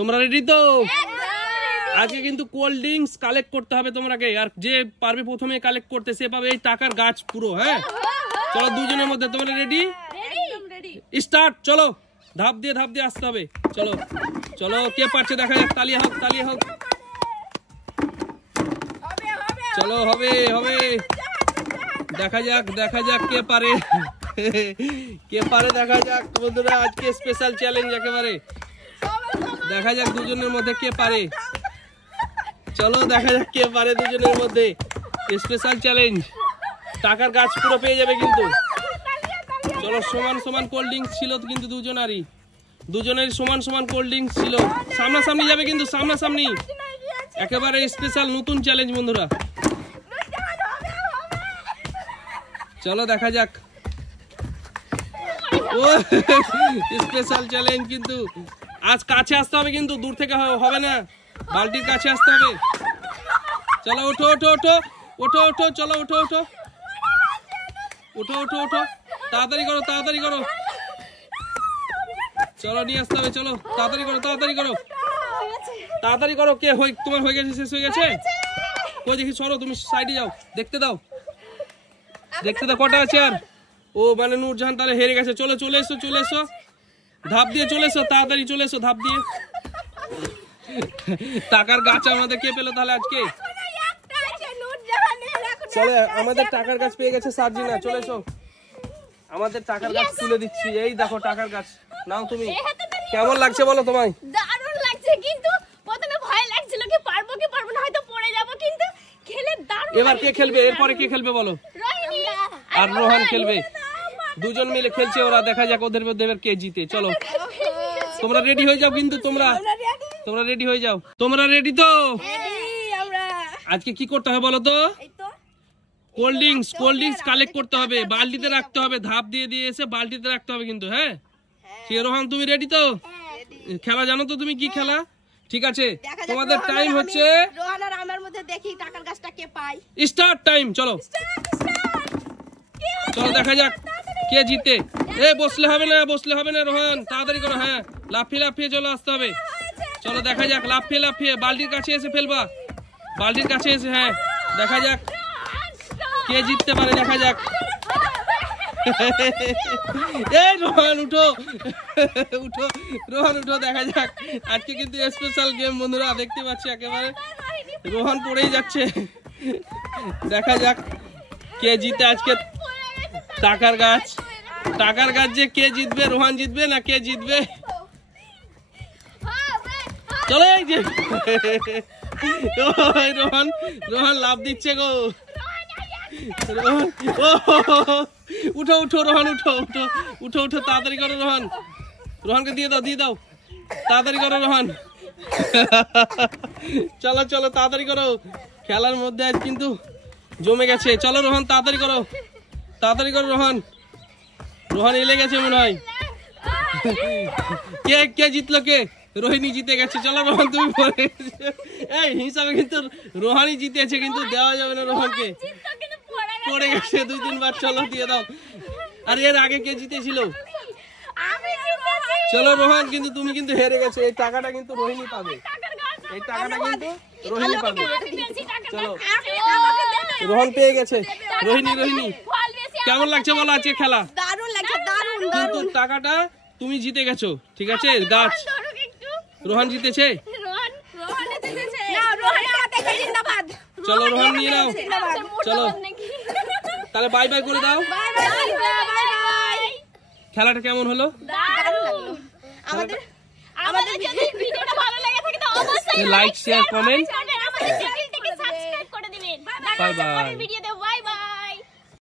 তোমরা রেডি তো? আজকে কিন্তু কোল্ড ড্রিঙ্কস কালেক্ট করতে হবে তোমাকে, আর যে পারবে প্রথমে কালেক্ট করতে সে পাবে এই টাকার গাছ পুরো। হ্যাঁ চলো দুজনের মধ্যে, তোমরা রেডি? স্টার্ট। চলো ধাপ দিয়ে আসতে হবে। চলো চলো কে পারছে দেখা যাক, তালি হোক তালি হোক। চলো হবে হবে, দেখা যাক কে পারে দেখা যাক বন্ধুরা। আজকে স্পেশাল চ্যালেঞ্জ একেবারে, দেখা যাক দুজনের মধ্যে কে পারে। চলো দেখা যাক কে পারে দুজনের মধ্যে। স্পেশাল চ্যালেঞ্জ, টাকার গাছ পুরো পেয়ে যাবে কিন্তু। চলো সমান সমান কোল্ড ড্রিঙ্কস ছিল কিন্তু দুজনের সমান কোল্ড ড্রিঙ্কস ছিল। সামনাসামনি যাবে কিন্তু, সামনাসামনি একেবারে স্পেশাল নতুন চ্যালেঞ্জ বন্ধুরা। চলো দেখা যাক। ও স্পেশাল চ্যালেঞ্জ কিন্তু আজ কাছে আসতে হবে কিন্তু, দূর থেকে হবে না, বালতির কাছে আসতে হবে। চলো ওঠো ওঠো ওঠো ওঠো ওঠো, চলো ওঠো ওঠো ওঠো ওঠো ওঠো, তাড়াতাড়ি করো তাড়াতাড়ি করো। চলো নিয়ে আসতে হবে, চলো তাড়াতাড়ি করো তাড়াতাড়ি করো তাড়াতাড়ি করো। কে তোমার হয়ে গেছে, শেষ হয়ে গেছে? কই দেখি, সরো তুমি সাইডে যাও, দেখতে দাও কটা আছে আর। ও মানে নূরজাহান তাহলে হেরে গেছে। চলে এসো ধাপ দিয়ে চলে এসো, তাড়াতাড়ি চলে এসো ধাপ দিয়ে। টাকার গাছ আমাদের কে পেলো তাহলে আজকে? চলে আমাদের টাকার গাছ পেয়ে গেছে সার্জিনা, চলে এসো। আমাদের টাকার গাছ তুলে দিচ্ছি, এই দেখো টাকার গাছ নাও। তুমি কেমন লাগছে বলো তোমায়? দারুণ লাগছে, কিন্তু প্রথমে ভয় লাগছিল কি পারবো না, হয়তো পড়ে যাব, কিন্তু খেলে দারুণ। এবার কে খেলবে? এরপরে কে খেলবে বলো? আর রোহান খেলবে। দুজন মিলে খেলছে ওরা, দেখা যাক ওদের মধ্যে এবার কে জিতে। চলো তোমরা রেডি হয়ে যাও কিন্তু, তোমরা রেডি হয়ে যাও। তোমরা রেডি তো? আজকে কি করতে হবে বলো তো? কোল্ড ড্রিঙ্কস কালেক্ট করতে হবে, বালতিতে রাখতে হবে, ধাপ দিয়ে এসে বালতিতে রাখতে হবে কিন্তু। হ্যাঁ রোহান তুমি রেডি তো? খেলা জানো তো তুমি কি খেলা? ঠিক আছে তোমাদের টাইম হচ্ছে রোহান আর আমার মধ্যে, দেখি টাকার গাছটা কে পায়। Start time. চলো দেখা যাক কে জিতে। বসলে হবে না রোহান, তাড়াতাড়ি করো। হ্যাঁ লাফিয়ে চলো আসতে হবে। চলো দেখা যাক লাফিয়ে বালতির কাছে এসে ফেলবা, বালতির কাছে এসে। হ্যাঁ দেখা যাক কে জিততে পারে, দেখা যাক। রোহান উঠো রোহান উঠো, দেখা যাক। আজকে কিন্তু স্পেশাল গেম বন্ধুরা, দেখতে পাচ্ছি একেবারে রোহান পড়েই যাচ্ছে। দেখা যাক কে জিতে আজকে টাকার গাছ যে কে জিতবে, রোহান জিতবে না কে জিতবে? চলো এই যে রোহান লাভ দিচ্ছে গো। উঠো রোহান উঠো তাড়াতাড়ি করো। রোহানকে দিয়ে দাও তাড়াতাড়ি করো রোহান। চলো তাড়াতাড়ি করো, খেলার মধ্যে আজ কিন্তু জমে গেছে। চলো রোহান তাড়াতাড়ি করো রোহান এলে গেছে মনে হয়। কে জিতলো? কে? রোহিণী জিতে গেছে। চলো রোহান তুমি এই হিসাবে কিন্তু রোহানই জিতেছে, কিন্তু দেওয়া যাবে না রোহানকে, পড়ে গেছে 2-3 বার। চলো দিয়ে দাও। আর এর আগে কে জিতেছিল? চলো রোহান কিন্তু তুমি কিন্তু হেরে গেছো, এই টাকাটা কিন্তু রোহিণী পাবে, এই টাকাটা কিন্তু রোহিণী পাবে। চলো রোহান পেয়ে গেছে। রোহিণী কেমন লাগছে বলো আজকে খেলা? দারুণ লাগছে, দারুণ। কিন্তু টাকাটা তুমি জিতে গেছো, ঠিক আছে? গাছ রোহান জিতেছে। চলো রোহান নিয়ে নাও। চলো তাহলে বাই করে দাও। খেলাটা কেমন হলো? আমাদের যদি ভিডিওটা ভালো লাগে থাকে তো অবশ্যই লাইক শেয়ার কমেন্ট। আমাদের চ্যানেলটিকে সাবস্ক্রাইব করে দিবেন। Bye bye.